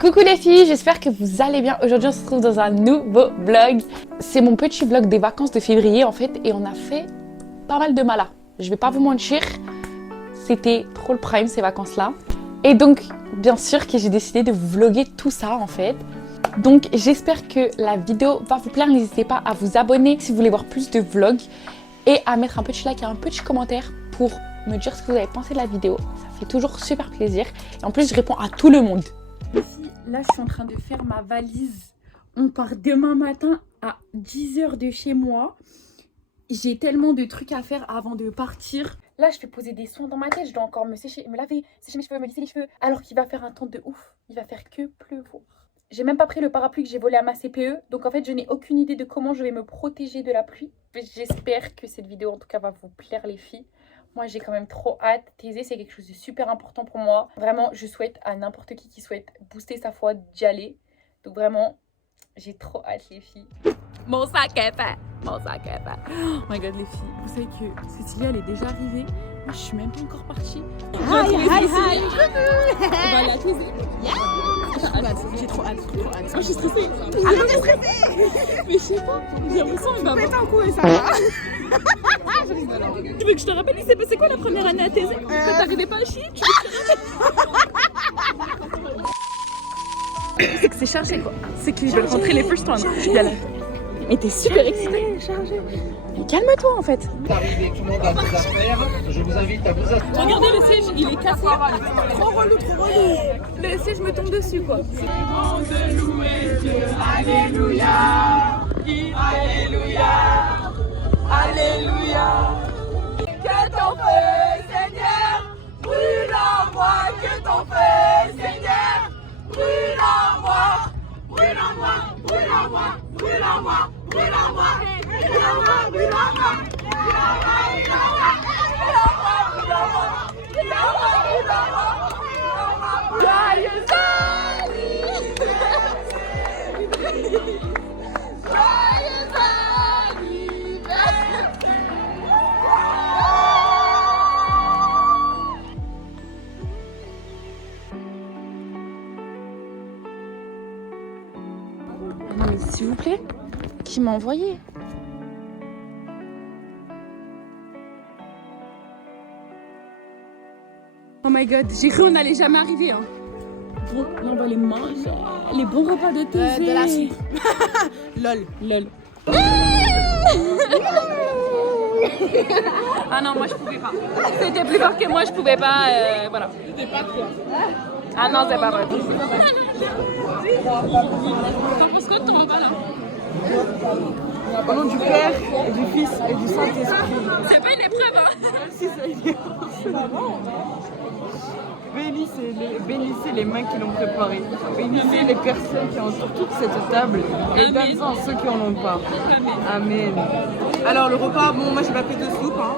Coucou les filles, j'espère que vous allez bien. Aujourd'hui on se retrouve dans un nouveau vlog. C'est mon petit vlog des vacances de février en fait et on a fait pas mal de malas. Je vais pas vous mentir, c'était trop le prime ces vacances là. Et donc bien sûr que j'ai décidé de vous vlogger tout ça en fait. Donc j'espère que la vidéo va vous plaire. N'hésitez pas à vous abonner si vous voulez voir plus de vlogs et à mettre un petit like et un petit commentaire pour me dire ce que vous avez pensé de la vidéo. Ça fait toujours super plaisir et en plus je réponds à tout le monde. Ici, là je suis en train de faire ma valise. On part demain matin à 10 h de chez moi. J'ai tellement de trucs à faire avant de partir. Là je vais poser des soins dans ma tête. Je dois encore me sécher, me laver, sécher mes cheveux, me lisser les cheveux. Alors qu'il va faire un temps de ouf. Il va faire que pleuvoir. J'ai même pas pris le parapluie que j'ai volé à ma CPE. Donc en fait je n'ai aucune idée de comment je vais me protéger de la pluie. J'espère que cette vidéo en tout cas va vous plaire les filles. Moi, j'ai quand même trop hâte. Thésée, c'est quelque chose de super important pour moi. Vraiment, je souhaite à n'importe qui souhaite booster sa foi d'y aller. Donc vraiment, j'ai trop hâte, les filles. Mon sac est fait. Mon sac est fait. Oh my god, les filles. Vous savez que Cécilia, elle est déjà arrivée. Moi, je suis même pas encore partie. Hi, hi, hi. On va la Thésée. J'ai trop hâte, trop hâte. Oh, je suis stressée. Arrête de stresser. Mais je sais pas. J'ai l'impression qu'il va Pète un coup et ça va. Tu veux que je te rappelle, il s'est passé quoi la première année à Thésée? Quand t'arrivais pas à chier, tu veux que je te c'est que c'est chargé quoi. C'est qu'ils veulent rentrer les first ones. Mais t'es super excitée. Mais calme-toi en fait. Arrivez tout le monde à vos affaires, je vous invite à vous asseoir. Regardez le siège, il est cassé. Trop relou, trop relou. Le siège me tombe dessus quoi. C'est bon de louer Dieu. Alléluia. Alléluia. Alléluia. Que ton feu, Seigneur, brûle en moi. Que ton feu, Seigneur, brûle en moi. Brûle en moi, brûle en moi, brûle en moi, brûle en moi, brûle en moi, brûle en moi, brûle en moi, brûle en moi, brûle en moi, brûle en moi, brûle en moi. Joyeux anniversaire. Joyeux anniversaire. Non mais s'il vous plaît, qui m'a envoyé? Oh my god, j'ai cru qu'on n'allait jamais arriver hein. Bon, là on va les manger. Les bons repas de Thésée. De la soupe. Lol. Lol. Ah non, moi je pouvais pas. C'était plus fort que moi, je pouvais pas. Voilà. C'était pas toi. Ah non, c'est pas vrai. T'en penses quoi de ton repas là? Au nom du Père, et du Fils et du Saint-Esprit. C'est pas une épreuve hein. Si, ça y est. Bénissez les mains qui l'ont préparé. Bénissez les personnes qui entourent toute cette table. Et donne-en à ceux qui en ont pas. Amen. Alors le repas, bon moi j'ai pas fait de soupe. Hein.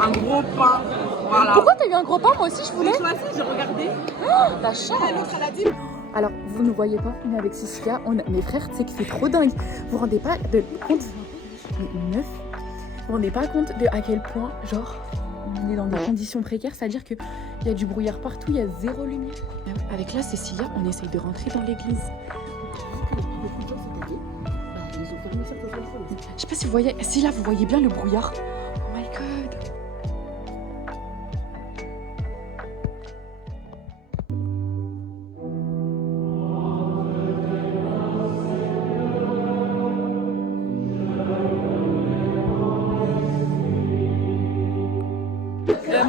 Un gros pain. Voilà. Pourquoi t'as eu un gros pain? Moi aussi je voulais. J'ai choisi, j'ai regardé. Oh, la chance. Alors, vous ne voyez pas, mais avec Cécilia, mes frères, tu sais que c'est trop dingue. Vous vous rendez pas compte, mais meuf, vous vous rendez pas compte de à quel point, genre, on est dans des conditions précaires, c'est-à-dire qu'il y a du brouillard partout, il y a zéro lumière. Avec là, Cécilia, on essaye de rentrer dans l'église. Je sais pas si vous voyez, si là, vous voyez bien le brouillard. Oh my god.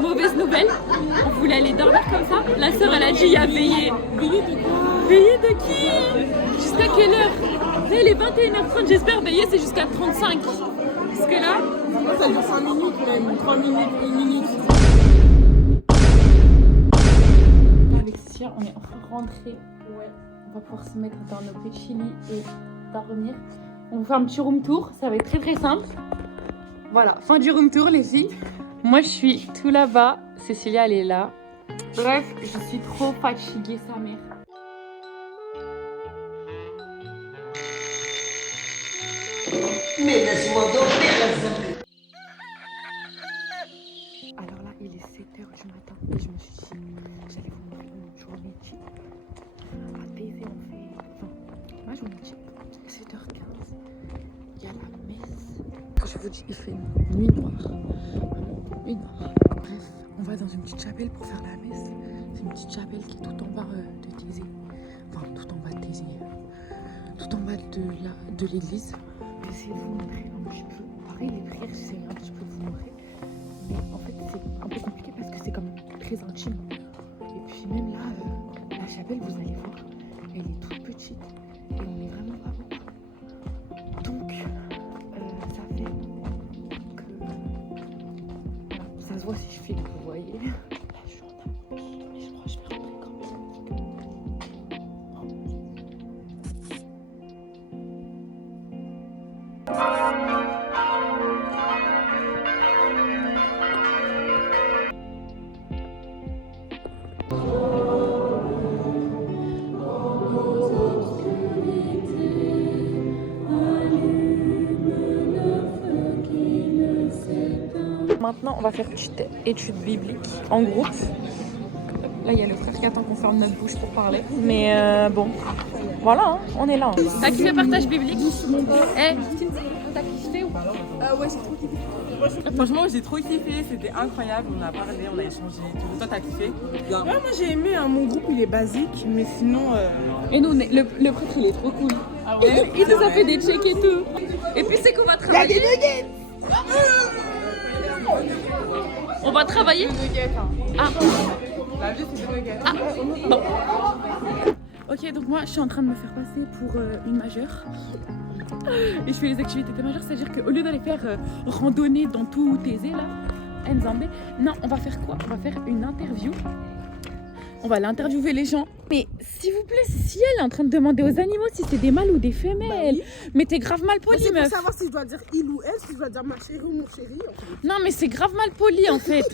Mauvaise nouvelle, on voulait aller dormir comme ça. La sœur elle a dit il y a veillé. Veillé de quoi? Veillé de qui? Jusqu'à quelle heure? Elle est 21h30, j'espère veiller c'est jusqu'à 35. Parce que là... Ça dure 5 minutes même, 3 minutes, 1 minute. Avec Sia, on est enfin rentré. Ouais. On va pouvoir se mettre dans nos petits lits et dormir. On va faire un petit room tour, ça va être très très simple. Voilà, fin du room tour les filles. Moi je suis tout là-bas, Cécilia elle est là. Bref, je suis trop fatiguée sa mère. Mais laisse-moi dormir. Alors là, il est 7 h du matin et je me suis dit, j'allais vous montrer mon jour métier. vous dis, il fait nuit noire. Nuit noire. Bref, on va dans une petite chapelle pour faire la messe. C'est une petite chapelle qui est tout en bas de Thésée. Enfin, tout en bas de Thésée. Tout en bas de l'église. J'essaie de vous montrer un petit peu. Pareil, les prières, j'essaie un petit peu de vous montrer. Mais en fait, c'est un peu compliqué parce que c'est quand même très intime. Et puis même là, la chapelle, vous allez voir, elle est toute petite. Et on est vraiment pas beaucoup. Donc, ça fait que... Voilà, ça se voit si je filme, vous voyez. Là, je suis en tapis, mais je crois que je vais rentrer quand même. Maintenant, on va faire une petite étude biblique en groupe. Là, il y a le frère qui attend qu'on ferme notre bouche pour parler. Mais bon, voilà, hein, on est là. T'as kiffé partage biblique? Eh, t'as kiffé ou pas? Ouais, j'ai trop kiffé. Franchement, j'ai trop kiffé, c'était incroyable. On a parlé, on a échangé. Toi, t'as kiffé? Ouais, moi j'ai aimé. Hein, mon groupe il est basique, mais sinon. Et nous, le prêtre, il est trop cool. Ah ouais? Il nous a fait des checks et tout. Et puis, c'est qu'on va travailler. On va travailler. Ah. La vie, c'est des nuggets. Ah. Bon. Ok, donc moi, je suis en train de me faire passer pour une majeure. Et je fais les activités de majeure, c'est-à-dire qu'au lieu d'aller faire randonnée dans tout Thésée, là, Nzambé, non, on va faire quoi? On va faire une interview. On va aller interviewer les gens. Mais s'il vous plaît, si elle est en train de demander aux animaux si c'est des mâles ou des femelles. Mais t'es grave mal poli, C'est meuf. pour savoir si je dois dire il ou elle, si je dois dire ma chérie ou mon chéri. En fait. Non, mais c'est grave mal poli en fait.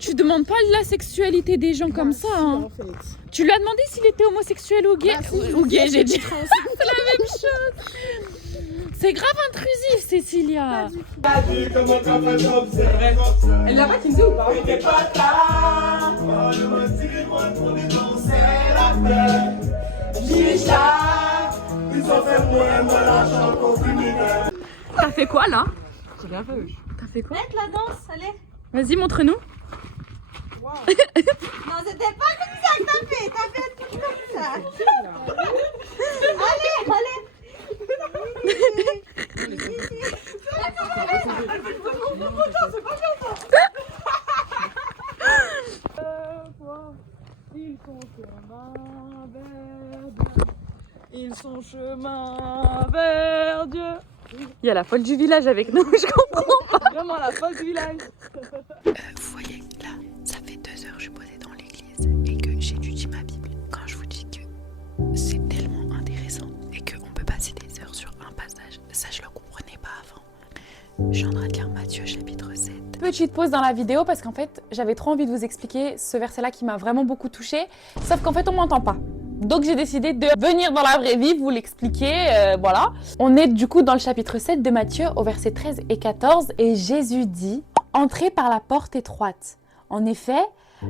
Tu demandes pas la sexualité des gens comme ça. Hein. En fait. Tu lui as demandé s'il était homosexuel ou gay. Bah, si, Ou gay, j'ai dit. trans. C'est la même chose. C'est grave intrusif, Cécilia. Elle l'a pas qui me dit ou pas? T'as fait quoi là? J'ai rien fait. T'as fait quoi? Faites la danse, allez. Vas-y, montre-nous. Non, c'était pas comme ça que t'as fait un truc comme ça. Allez, allez. Ils sont chemin vers Dieu. Il y a la folle du village avec nous, je comprends pas. Vraiment la folle du village. Vous voyez, là, ça fait 2 heures que je suis posée dans l'église et que j'étudie ma Bible. Quand je vous dis que c'est tellement intéressant et qu'on peut passer des heures sur un passage, ça je le comprenais pas avant. Je suis en train de lire Matthieu chapitre 7. Petite pause dans la vidéo parce qu'en fait, j'avais trop envie de vous expliquer ce verset-là qui m'a vraiment beaucoup touchée. Sauf qu'en fait, on m'entend pas. Donc j'ai décidé de venir dans la vraie vie, vous l'expliquer, voilà. On est du coup dans le chapitre 7 de Matthieu au verset 13 et 14 et Jésus dit « Entrez par la porte étroite. En effet,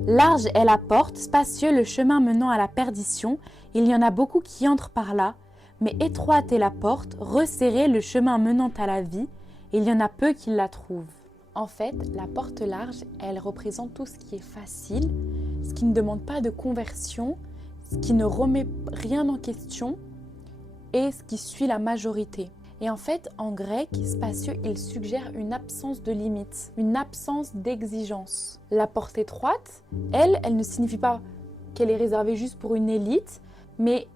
large est la porte, spacieux le chemin menant à la perdition. Il y en a beaucoup qui entrent par là, mais étroite est la porte, resserré le chemin menant à la vie. Il y en a peu qui la trouvent. » En fait, la porte large, elle représente tout ce qui est facile, ce qui ne demande pas de conversion, ce qui ne remet rien en question et ce qui suit la majorité. Et en fait, en grec, spacieux, il suggère une absence de limites, une absence d'exigence. La porte étroite, elle ne signifie pas qu'elle est réservée juste pour une élite, mais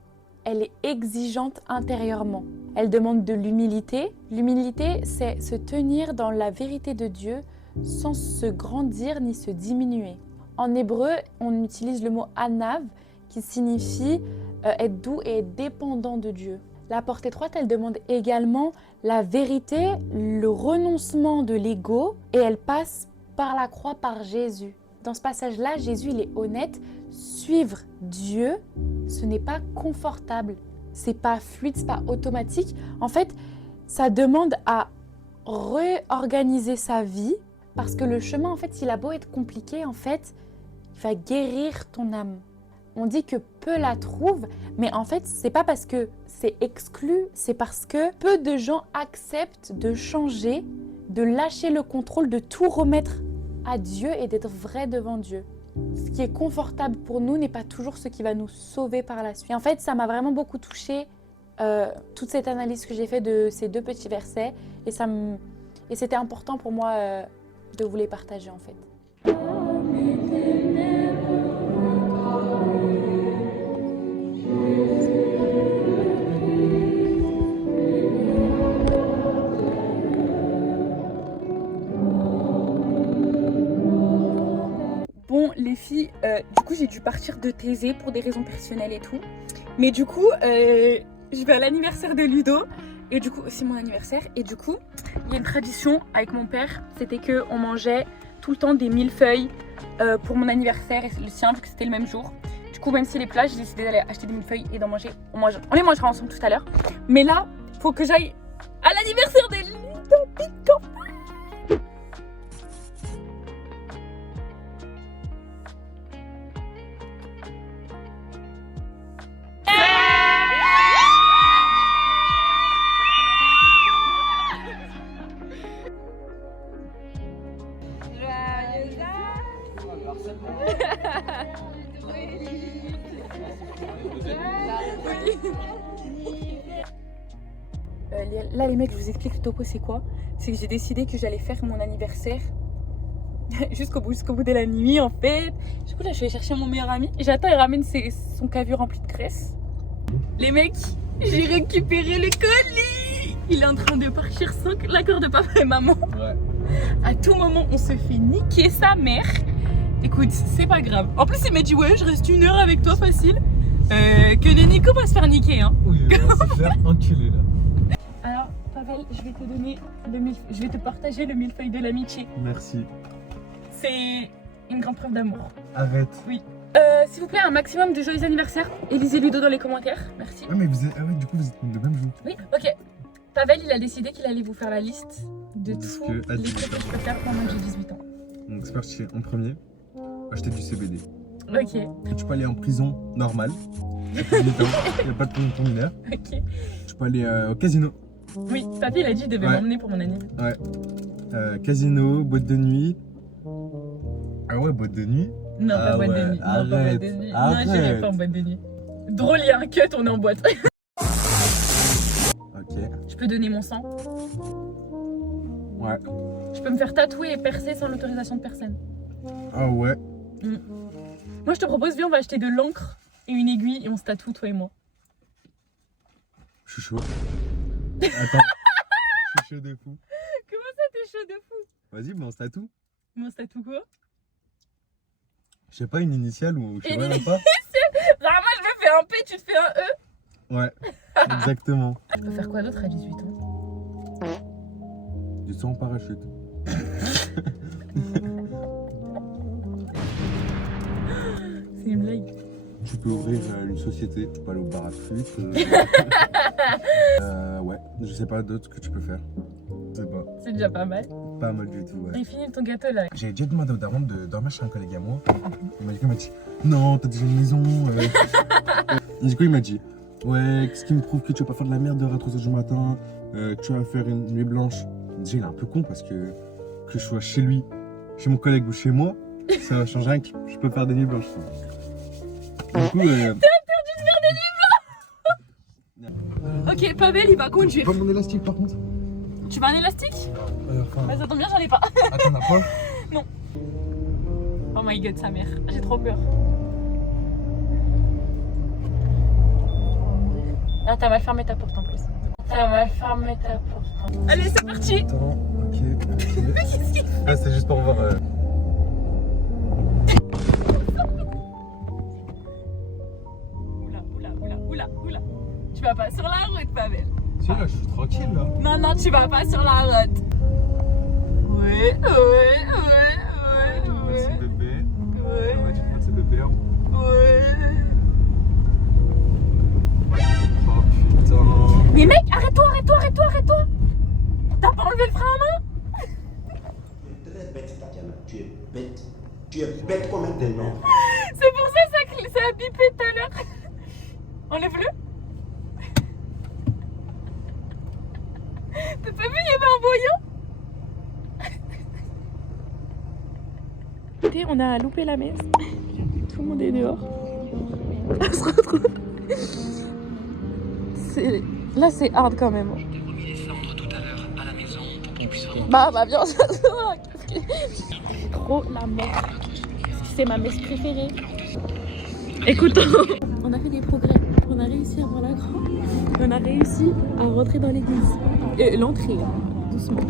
elle est exigeante intérieurement. Elle demande de l'humilité. L'humilité, c'est se tenir dans la vérité de Dieu sans se grandir ni se diminuer. En hébreu, on utilise le mot anav, qui signifie être doux et être dépendant de Dieu. La porte étroite, elle demande également la vérité, le renoncement de l'ego et elle passe par la croix, par Jésus. Dans ce passage-là, Jésus, il est honnête. Suivre Dieu, ce n'est pas confortable, c'est pas fluide, c'est pas automatique. En fait, ça demande à réorganiser sa vie parce que le chemin, en fait, il a beau être compliqué, en fait, il va guérir ton âme. On dit que peu la trouvent, mais en fait, c'est pas parce que c'est exclu, c'est parce que peu de gens acceptent de changer, de lâcher le contrôle, de tout remettre à Dieu et d'être vrai devant Dieu. Ce qui est confortable pour nous n'est pas toujours ce qui va nous sauver par la suite. Et en fait, ça m'a vraiment beaucoup touchée, toute cette analyse que j'ai faite de ces 2 petits versets. Et c'était important pour moi de vous les partager en fait. Bon les filles, du coup j'ai dû partir de Thésée pour des raisons personnelles et tout. Mais du coup, je vais à l'anniversaire de Ludo. Et du coup, c'est mon anniversaire. Et du coup, il y a une tradition avec mon père. C'était qu'on mangeait tout le temps des millefeuilles pour mon anniversaire et le sien, vu que c'était le même jour. Du coup, même si les plats, j'ai décidé d'aller acheter des millefeuilles et d'en manger. On les mangera ensemble tout à l'heure. Mais là, faut que j'aille à l'anniversaire de Ludo Pico. Là les mecs, je vous explique le topo c'est quoi. C'est que j'ai décidé que j'allais faire mon anniversaire jusqu'au bout de la nuit en fait. Du coup là je vais chercher mon meilleur ami. J'attends, il ramène son cavu rempli de graisse. Les mecs, j'ai récupéré le colis. Il est en train de partir sans l'accord de papa et maman. Ouais. À tout moment on se fait niquer sa mère. Écoute, c'est pas grave. En plus il m'a dit ouais je reste 1 heure avec toi facile. Que les Nico va se faire niquer hein. Oui, on va se faire enculer là. Alors, Pavel, je vais te donner je vais te partager le millefeuille de l'amitié. Merci. C'est une grande preuve d'amour. Arrête. Oui. S'il vous plaît, un maximum de joyeux anniversaires. Élisez Ludo dans les commentaires. Merci. Ah, mais du coup, vous êtes le même jour. Oui, ok. Pavel, il a décidé qu'il allait vous faire la liste de tous les trucs que je peux faire pendant que j'ai 18 ans. Donc, c'est parti. En premier, acheter du CBD. Ok. Tu peux aller en prison normale. Il n'y a pas de prison mineur. Ok. Tu peux aller au casino. Oui, papy, il a dit qu'il devait m'emmener pour mon anniversaire. Ouais. Casino, boîte de nuit. Ah ouais, boîte de nuit. Non, pas boîte de nuit. Arrête, non, pas boîte de nuit. arrête. Non, j'irai pas en boîte de nuit. Drôle, il y a un cut, on est en boîte. Ok. Je peux donner mon sang. Ouais. Je peux me faire tatouer et percer sans l'autorisation de personne. Ah ouais. Moi, je te propose, viens, on va acheter de l'encre et une aiguille et on se tatoue, toi et moi. Je suis chaud. Attends. Je suis chaud de fou. Comment ça, t'es chaud de fou? Vas-y, mais on se tatoue. Mais on se tatoue quoi? Je sais pas, une initiale ou je sais même pas. Genre, moi, je me fais un P, tu te fais un E. Ouais, exactement. Je peux faire quoi d'autre à 18 ans? Du saut en parachute. C'est une blague. Tu peux ouvrir une société, tu peux aller au bar à flûte. Ouais, je sais pas d'autres que tu peux faire. Je sais pas. C'est déjà pas mal. Pas mal du tout, ouais. J'ai fini ton gâteau là. J'ai déjà demandé au daron de dormir chez un collègue à moi. Il m'a dit, non, t'as déjà une maison. Du coup, il m'a dit, ouais, ce qui me prouve que tu vas pas faire de la merde de à 3h du matin, que tu vas faire une nuit blanche. Déjà, il est un peu con parce que je sois chez lui, chez mon collègue ou chez moi, ça va changer rien que je peux faire des nuits blanches. Du coup, T'es interdit de faire des nuits blanches. Ok, Pavel, il va conduire. Pas mon élastique par contre. Tu veux un élastique? Enfin... Bah ça tombe bien, j'en ai pas. Attends, on a pas? Non. Oh my god, sa mère. J'ai trop peur. Ah, t'as mal fermé ta porte en plus. T'as mal fermé ta porte. Allez, c'est parti. Attends, ok. Là, c'est juste pour voir... Oula. Tu vas pas sur la route, Pavel. Si, là, je suis tranquille, là. Non, tu vas pas sur la route. Ouais. Petit bébé. Ouais. Ouais, tu prends ce bébé. Ouais. Oh putain. Mais mec, arrête-toi. T'as pas enlevé le frein à main? Très bête, Tatiana. Tu es bête. Tu es bête comme un démon. C'est pour ça que ça a bipé tout à l'heure. Enlève-le. T'as pas vu, il y avait un voyant? Écoutez, on a loupé la messe. Tout le monde est dehors. On se retrouve. Là, c'est hard quand même. Je t'ai remis les cendres tout à l'heure à la maison pour qu'ils puissent remonter. Bah, bien sûr. Trop la mort. C'est ma messe préférée. Écoute, on a fait des progrès. On a réussi à voir la croix. On a réussi à rentrer dans l'église. L'entrée, doucement.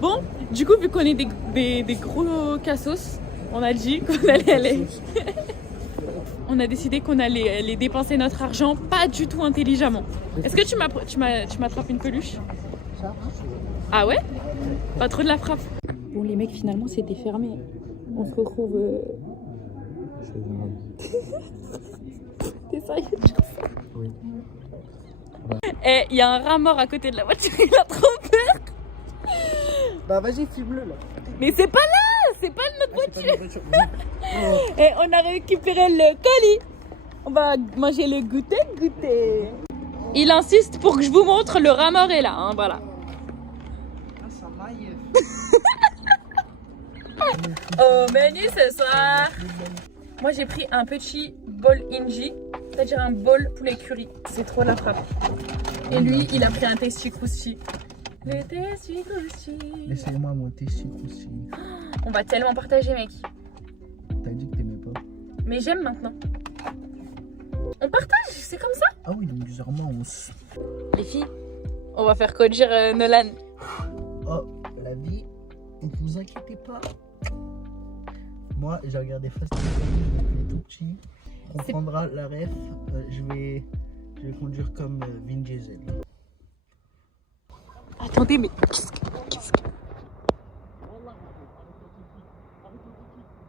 Bon, du coup, vu qu'on est des gros cassos, on a dit qu'on allait aller. On a décidé qu'on allait aller dépenser notre argent pas du tout intelligemment. Est-ce que tu m'attrapes une peluche? Ah ouais? Pas trop de la frappe. Bon, les mecs, finalement, c'était fermé. On se retrouve. T'es sérieux de dire ça? Oui. Eh, il y a un rat mort à côté de la voiture, il a trop peur. Bah vas-y, filme-le là. Mais c'est pas là, c'est pas notre voiture. Et on a récupéré le colis. On va manger le goûter. Il insiste pour que je vous montre le rat mort est là, hein, voilà. Ah, ça maille. Au menu ce soir. Moi j'ai pris un petit bol inji, c'est-à-dire un bol poulet curry. C'est trop la frappe. Et lui, il a pris un testi-crousti. Le testi-crousti. Laissez-moi mon testicrousti. On va tellement partager, mec. T'as dit que t'aimais pas. Mais j'aime maintenant. On partage, c'est comme ça. Ah oui, donc bizarrement on se... Les filles, on va faire conduire Nolan. Oh, la vie, ne vous inquiétez pas. Moi, j'ai regardé Fast and Furious depuis tout petit. On prendra la ref. Je vais conduire comme Vin Diesel. Attendez, mais qu'est-ce que...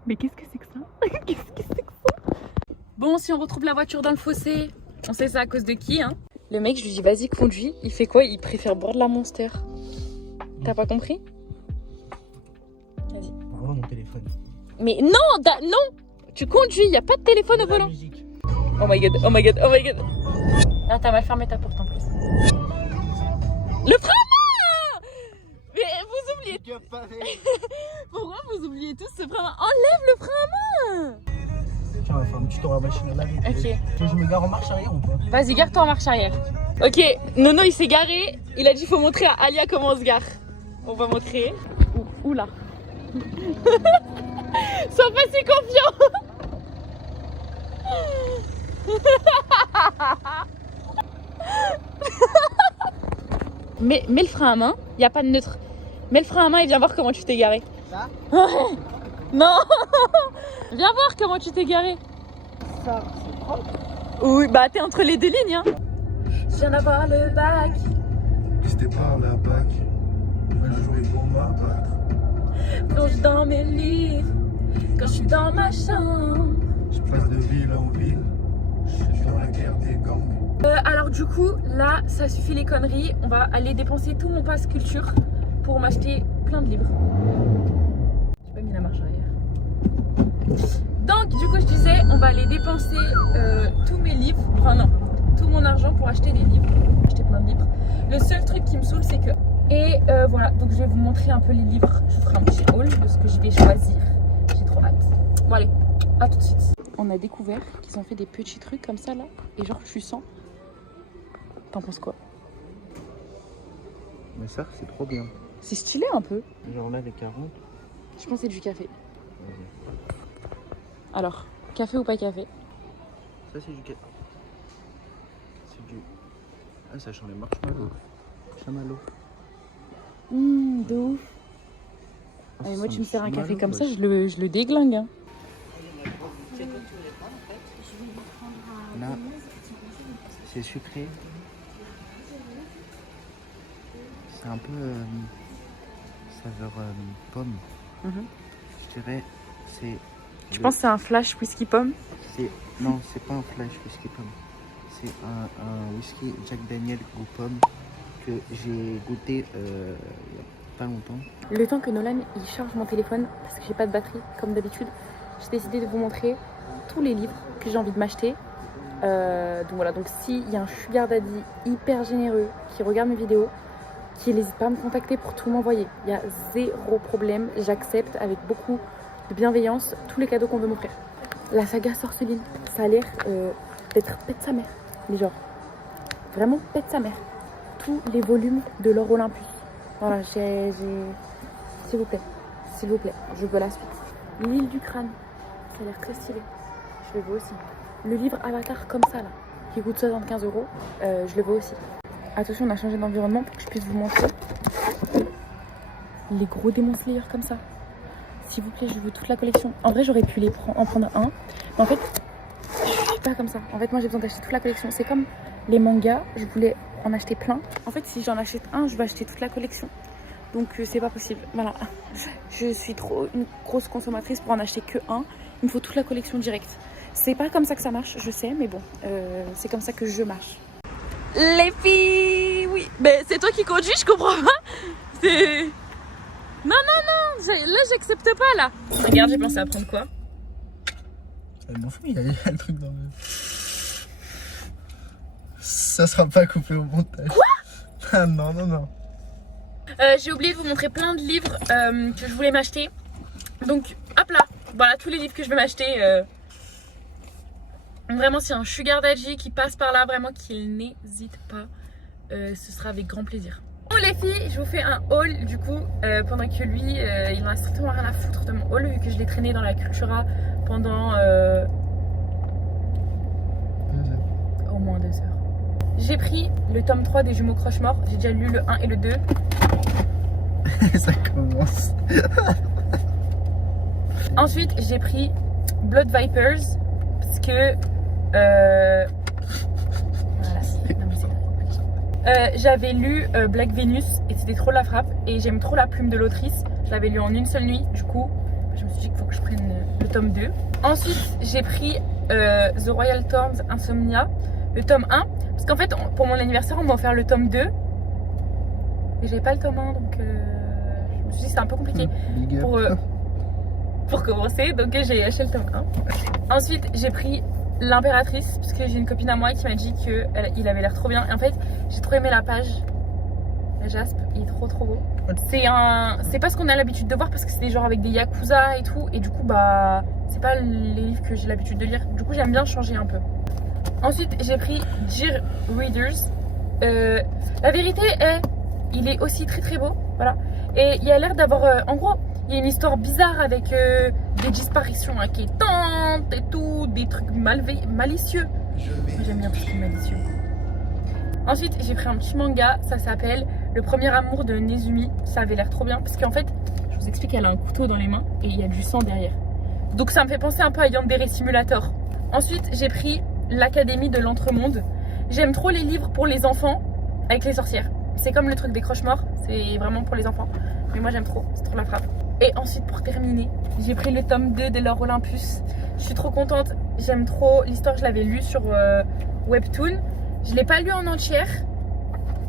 Mais qu'est-ce que c'est que ça? Qu'est-ce que c'est que ça? Bon, si on retrouve la voiture dans le fossé, on sait ça à cause de qui, hein? Le mec, je lui dis vas-y, conduis. Il fait quoi? Il préfère boire de la Monster. T'as pas compris? Vas-y. Envoie mon téléphone. Mais non, non! Tu conduis, y a pas de téléphone au volant. Musique. Oh my god, oh my god, oh my god. Ah, t'as mal fermé ta porte en plus. Le frein à main! Mais vous oubliez... Pourquoi vous oubliez tous ce frein à main? Enlève le frein à main! Tiens, on va faire un petit tour à machine à laver. Ok. Tu veux que je me gare en marche arrière ou pas? Vas-y, gare-toi en marche arrière. Ok, Nono il s'est garé. Il a dit faut montrer à Alia comment on se gare. On va montrer. Oula. Sois pas si confiant. Mets le frein à main, il n'y a pas de neutre. Mets le frein à main et viens voir comment tu t'es garé. Ça? Non. Viens voir comment tu t'es garé. Ça, c'est propre. Oui, bah t'es entre les deux lignes. Hein. Je viens d'avoir le bac. C'était par la bac. Un jour ils vont m'abattre. Plonge dans mes livres. Quand je suis dans ma chambre. Je passe de ville en ville. Je suis dans la guerre des gangs. Alors du coup, là, ça suffit les conneries. On va aller dépenser tout mon pass culture pour m'acheter plein de livres. J'ai pas mis la marche arrière. Donc du coup, je disais, on va aller dépenser tous mes livres. Enfin non, tout mon argent pour acheter des livres. Acheter plein de livres. Le seul truc qui me saoule, c'est que... Et voilà, donc je vais vous montrer un peu les livres. Je vous ferai un petit haul de ce que je vais choisir. J'ai trop hâte. Bon allez, à tout de suite. On a découvert qu'ils ont fait des petits trucs comme ça là. Et genre, je sens. T'en penses quoi? Mais ça, c'est trop bien. C'est stylé un peu. Genre là, les 40. Je pense que c'est du café. Alors, café ou pas café? Ça, c'est du café. C'est du... Ah, ça change les marshmallows. Chamallow. De ouf. Ah, mais moi, tu me sers un café comme ça, je le déglingue. Hein. Là, c'est sucré. C'est un peu saveur pomme. Je dirais, c'est... Tu penses que c'est un flash whisky pomme? Non, c'est pas un flash whisky pomme. C'est un whisky Jack Daniel goût pomme que j'ai goûté il y a pas longtemps. Le temps que Nolan il charge mon téléphone, parce que j'ai pas de batterie comme d'habitude, j'ai décidé de vous montrer tous les livres que j'ai envie de m'acheter. Donc voilà, donc s'il y a un sugar daddy hyper généreux qui regarde mes vidéos, qui n'hésite pas à me contacter pour tout m'envoyer. Il y a zéro problème, j'accepte avec beaucoup de bienveillance, tous les cadeaux qu'on veut m'offrir. La saga Sorceline, ça a l'air d'être pète sa mère. Mais genre, vraiment pète sa mère. Tous les volumes de l'or Olympus. Voilà, j'ai... S'il vous plaît, je veux la suite. L'île du crâne, ça a l'air très stylé. Je le veux aussi. Le livre Avatar comme ça là, qui coûte 75 €, je le veux aussi. Attention, on a changé d'environnement pour que je puisse vous montrer les gros Demon Slayer comme ça. S'il vous plaît, je veux toute la collection. En vrai, j'aurais pu en prendre un, mais en fait, je suis pas comme ça. En fait, moi, j'ai besoin d'acheter toute la collection. C'est comme les mangas, je voulais en acheter plein. En fait, si j'en achète un, je vais acheter toute la collection. Donc, c'est pas possible. Voilà, je suis trop une grosse consommatrice pour en acheter que un. Il me faut toute la collection directe. C'est pas comme ça que ça marche, je sais, mais bon, c'est comme ça que je marche. Les filles, oui. Mais c'est toi qui conduis, je comprends pas. C'est... Non, là j'accepte pas là. Regarde, j'ai pensé à prendre quoi? Mon fou, il y a le truc dans le... Ça sera pas coupé au montage. Quoi? Ah non. J'ai oublié de vous montrer plein de livres que je voulais m'acheter. Donc, hop là, voilà tous les livres que je vais m'acheter. Vraiment, s'il y a un sugar daddy qui passe par là, vraiment qu'il n'hésite pas. Ce sera avec grand plaisir. Bon les filles, je vous fais un haul du coup pendant que lui il en a strictement rien à foutre de mon haul vu que je l'ai traîné dans la Cultura pendant au moins 2 heures. J'ai pris le tome 3 des Jumeaux Croche-Mort, j'ai déjà lu le 1 et le 2. Ça commence. Ensuite j'ai pris Blood Vipers parce que j'avais lu Black Venus et c'était trop la frappe et j'aime trop la plume de l'autrice. Je l'avais lu en une seule nuit, du coup je me suis dit qu'il faut que je prenne le tome 2. Ensuite j'ai pris The Royal Thorns Insomnia, le tome 1, parce qu'en fait pour mon anniversaire on m'a offert le tome 2 et j'avais pas le tome 1 donc je me suis dit c'était un peu compliqué pour commencer, donc j'ai acheté le tome 1. Ensuite j'ai pris L'Impératrice, parce que j'ai une copine à moi qui m'a dit qu'il avait l'air trop bien. Et en fait, j'ai trop aimé la page. La jaspe, il est trop beau. C'est pas ce qu'on a l'habitude de voir parce que c'est des genres avec des yakuza et tout. Et du coup, bah, c'est pas les livres que j'ai l'habitude de lire. Du coup, j'aime bien changer un peu. Ensuite, j'ai pris Dear Readers. La vérité est, il est aussi très beau. Voilà. Et il a l'air d'avoir, en gros, il y a une histoire bizarre avec des disparitions inquiétantes et tout, des trucs malicieux. Moi, j'aime bien tout ce qui est malicieux. Ensuite, j'ai pris un petit manga, ça s'appelle Le Premier Amour de Nezumi. Ça avait l'air trop bien parce qu'en fait, je vous explique, elle a un couteau dans les mains et il y a du sang derrière. Donc ça me fait penser un peu à Yandere Simulator. Ensuite, j'ai pris L'Académie de l'Entremonde. J'aime trop les livres pour les enfants avec les sorcières. C'est comme le truc des croche-morts, c'est vraiment pour les enfants. Mais moi j'aime trop, c'est trop la frappe. Et ensuite pour terminer, j'ai pris le tome 2 de l'or Olympus. Je suis trop contente, j'aime trop l'histoire, je l'avais lu sur Webtoon. Je l'ai pas lu en entière.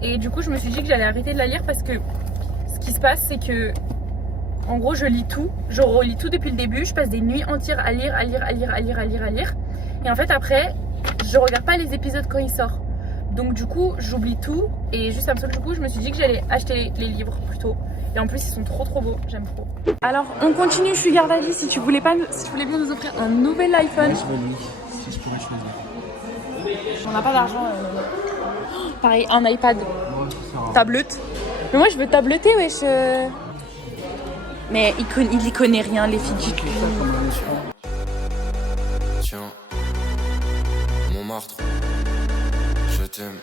Et du coup je me suis dit que j'allais arrêter de la lire parce que ce qui se passe c'est que en gros je lis tout, je relis tout depuis le début, je passe des nuits entières à lire. Et en fait après, je regarde pas les épisodes quand ils sortent. Donc du coup j'oublie tout et juste ça me saoule. Du coup je me suis dit que j'allais acheter les livres plutôt. Et en plus ils sont trop beaux, j'aime trop. Alors on continue Sugar Daddy, si tu voulais bien nous offrir un nouvel iPhone. Si je pourrais choisir. On n'a pas d'argent. Pareil, un iPad. Tablette. Mais moi je veux tabletter wesh. Mais il y connaît rien les filles. Tiens, Montmartre, je t'aime.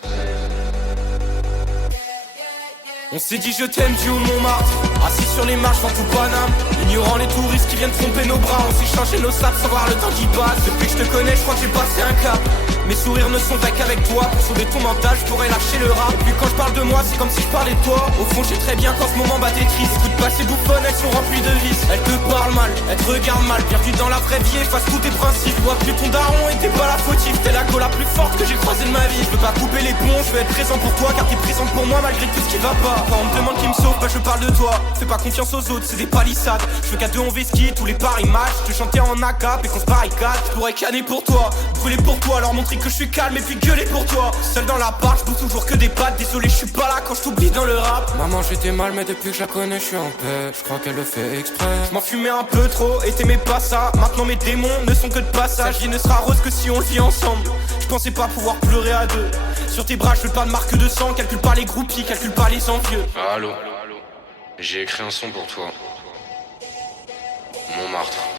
On s'est dit je t'aime du haut de Montmartre, assis sur les marches dans tout Paname, ignorant les touristes qui viennent tromper nos bras. On s'est changé nos sables sans voir le temps qui passe. Depuis que je te connais, je crois que j'ai passé un cap. Mes sourires ne sont qu'avec toi. Pour sauver ton mental, je pourrais lâcher le rap. Et puis quand je parle de moi, c'est comme si je parlais de toi. Au fond, je sais très bien qu'en ce moment, bah t'es triste. Écoute pas ces bouffonnes, elles sont remplies de vices. Elles te parlent mal, elles te regardent mal. Perdu dans la vraie vie, efface tous tes principes. Je vois plus ton daron et t'es pas la fautive. T'es la go la plus forte que j'ai croisée de ma vie. Je veux pas couper les ponts, je veux être présent pour toi. Car t'es présente pour moi malgré tout ce qui va pas. Quand on me demande qui me sauve, bah je parle de toi. Fais pas confiance aux autres, c'est des palissades. Je veux qu'à deux on vesquille tous les paris matchs. Je te chantais en ACAP et qu'on se barricade. Je pourrais canner pour toi, brûler pour toi, leur montrer compris que je suis calme et puis gueuler pour toi. Seul dans la barre, je bouge toujours que des pattes. Désolé, je suis pas là quand je t'oublie dans le rap. Maman, j'étais mal, mais depuis que je la connais, je suis en paix. Je crois qu'elle le fait exprès. Je m'en fumais un peu trop et t'aimais pas ça. Maintenant mes démons ne sont que de passage. Vie ne sera rose que si on le vit ensemble. Je pensais pas pouvoir pleurer à deux. Sur tes bras, je veux pas de marque de sang. Calcule pas les groupies, calcule pas les envieux. Allô, j'ai écrit un son pour toi. Montmartre.